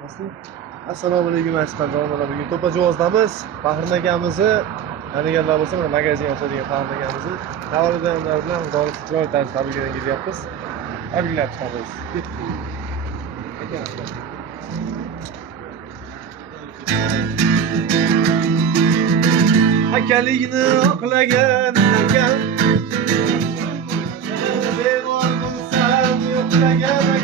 Assalomu alaykum aziz qadrdonlar. Bugun To'pajavozdamiz. Fahrin akamizni taniganlar bo'lsa, mana magazin ochadigan Fahrin akamizni tavalludanlar bilan Xudoning chiroyli tarzda tabriklab kelyapmiz. Tabriklab chiqamiz. Akaligini oqlagan akam, bemor bo'lsam yo'qlagan